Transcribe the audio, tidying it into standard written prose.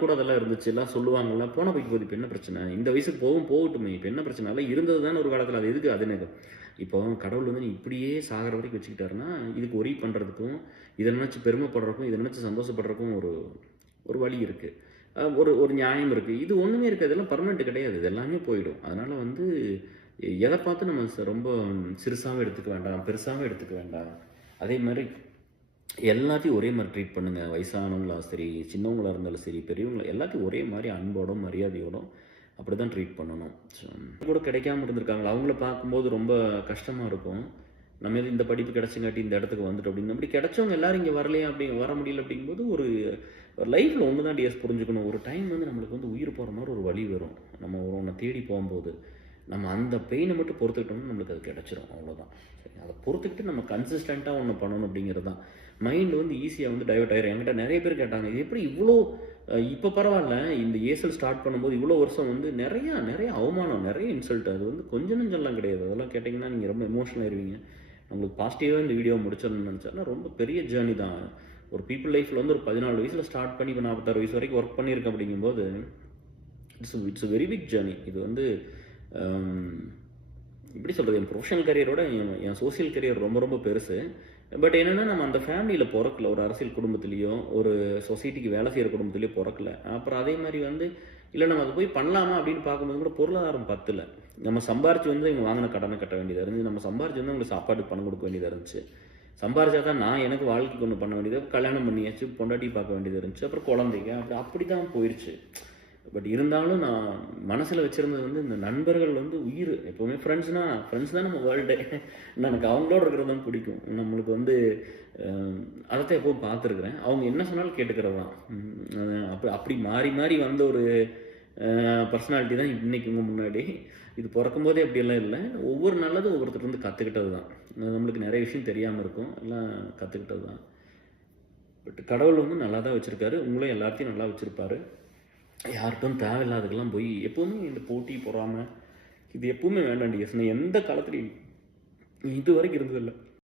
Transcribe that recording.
கூட அதெல்லாம் இருந்துச்சு. எல்லாம் சொல்லுவாங்கல்ல, போனா போய்க்க போகுது. இப்ப என்ன பிரச்சனை? இந்த வயசுக்கு போகட்டுமே. இப்ப என்ன பிரச்சனை? அதெல்லாம் இருந்தது தானே ஒரு காலத்துல. அது எதுக்கு அது எனக்கு இப்போ கடவுள் வந்து நீ இப்படியே சாகுற வரைக்கும் வச்சுக்கிட்டாருன்னா, இதுக்கு ஒரி பண்றதுக்கும், இத நினைச்சு பெருமைப்படுறதுக்கும், இத நினைச்சு சந்தோஷப்படுறதுக்கும் ஒரு ஒரு வழி இருக்கு. ஒரு ஒரு நியாயம் இருக்கு. இது ஒண்ணுமே இருக்காது. இதெல்லாம் பெர்மனன்ட் கிடையாது. இது எல்லாமே போயிடும். அதனால வந்து எத பார்த்து நம்ம ரொம்ப சிறுசாவும் எடுத்துக்க வேண்டாம், பெருசாவும் எடுத்துக்க வேண்டாம். அதே மாரி எல்லாத்தையும் ஒரே மாரி ட்ரீட் பண்ணுங்க. வயசானவங்களா சரி, சின்னவங்களா இருந்தாலும் சரி, பெரியவங்கள எல்லாத்தையும் ஒரே மாரி அன்போடும், மரியாதையோடும் அப்படிதான் ட்ரீட் பண்ணணும். ஸோ கூட கிடைக்காம இருந்திருக்காங்களா, அவங்கள பார்க்கும்போது ரொம்ப கஷ்டமா இருக்கும். நம்ம எது இந்த படிப்பு கிடைச்சங்காட்டி இந்த இடத்துக்கு வந்துட்டோம் அப்படின்னு. அப்படி கிடைச்சவங்க எல்லாரும் இங்க வரலையா அப்படி வர முடியல அப்படிங்கும்போது ஒரு லைஃப்ல ஒண்ணு தான் டிஎஸ் புரிஞ்சுக்கணும். ஒரு டைம் வந்து நம்மளுக்கு வந்து உயிர் போற மாரி ஒரு வலி வரும். நம்ம ஒண்ண தேடி போம்போது. நம்ம அந்த பெயின மட்டும் பொறுத்துக்கிட்டோம்னா நம்மளுக்கு அது கிடைச்சிரும். அவ்வளோதான். சரி. அத பொறுத்துக்கிட்டு நம்ம கன்சிஸ்டன்ட்டா ஒண்ணு பண்ணணும் அப்படிங்கிறது தான். மைண்ட் வந்து ஈஸியா வந்து டைவர்ட் ஆயிரும். என்கிட்ட நெறைய பேர் கேட்டாங்க. இது எப்படி இவ்ளோ இப்ப பரவால்ல. இந்த ஏசல் ஸ்டார்ட் பண்ணும்போது இவ்ளோ வருஷம் வந்து நெறைய நெறைய அவமானம், நெறைய இன்சல்ட். அது வந்து கொஞ்சம் நெஞ்சம்லாம் கிடையாது. அதெல்லாம் கேட்டீங்கன்னா நீங்க ரொம்ப எமோஷனல் ஆயிருவீங்க. உங்களுக்கு பாசிட்டிவா இந்த வீடியோ முடிச்சிடணும்னு நினைச்சேன்னா ரொம்ப பெரிய ஜேர்னி தான். ஒரு பீப்பிள் லைஃப்ல வந்து ஒரு 14 வயசுல ஸ்டார்ட் பண்ணி இப்போ 46 வயசு வரைக்கும் ஒர்க் பண்ணியிருக்கேன் அப்படிங்கும்போது இட்ஸ் வெரி பிக் ஜேர்னி. இது வந்து எப்படி சொல்கிறது, என் ப்ரொஃபஷனல் கரியரோட என் சோசியல் கரியர் ரொம்ப ரொம்ப பெருசு. பட் என்னென்னா நம்ம அந்த ஃபேமிலியில் பிறக்கல, ஒரு அரசியல் குடும்பத்துலேயோ ஒரு சொசைட்டிக்கு வேலை செய்கிற குடும்பத்துலேயோ பிறக்கல. அப்புறம் அதே மாதிரி வந்து இல்லை நம்ம அதை போய் பண்ணலாமா அப்படின்னு பார்க்கும்போது கூட பொருளாதாரம் பத்தல. நம்ம சம்பாரிச்சு வந்து இவங்க வாங்கின கடனை கட்ட வேண்டியதாக இருந்துச்சு. நம்ம சம்பாரிச்சு வந்து அவங்களுக்கு சாப்பாட்டுக்கு பணம் கொடுக்க வேண்டியதாக இருந்துச்சு. சம்பாரிச்சா தான் நான் எனக்கு வாழ்க்கைக்கு ஒன்று பண்ண வேண்டியது. கல்யாணம் பண்ணியாச்சு, பொண்டாட்டி பார்க்க வேண்டியது இருந்துச்சு, அப்புறம் குழந்தைங்க, அப்படி தான் போயிடுச்சு. பட் இருந்தாலும் நான் மனசில் வச்சுருந்தது வந்து இந்த நண்பர்கள் வந்து உயிர். எப்போவுமே ஃப்ரெண்ட்ஸ் தான் நம்ம வேர்ல்டே. எனக்கு அவங்களோட இருக்கிறது தான் பிடிக்கும். நம்மளுக்கு வந்து அதைத்தான் எப்போவும் பார்த்துருக்குறேன். அவங்க என்ன சொன்னாலும் கேட்டுக்கிறது தான். அப்படி மாறி மாறி வந்த ஒரு பர்சனாலிட்டி தான் இன்னைக்கு உங்கள் முன்னாடி. இது பிறக்கும் போதே அப்படியெல்லாம் இல்லை. ஒவ்வொரு நல்லதும் ஒவ்வொருத்தர் வந்து கற்றுக்கிட்டது தான். நம்மளுக்கு நிறைய விஷயம் தெரியாமல் இருக்கும், எல்லாம் கற்றுக்கிட்டது தான். பட் கடவுள் வந்து நல்லா தான் வச்சுருக்காரு. உங்களையும் எல்லாத்தையும் நல்லா வச்சுருப்பாரு. யார்கிட்டும் தேவையில்லாததுக்கெல்லாம் போய் எப்போவுமே இந்த போட்டி பொறாமை இது எப்பவுமே வேண்டாம் டிஎஸ். நான் எந்த காலத்துலையும் இது வரைக்கும் இருந்ததில்லை.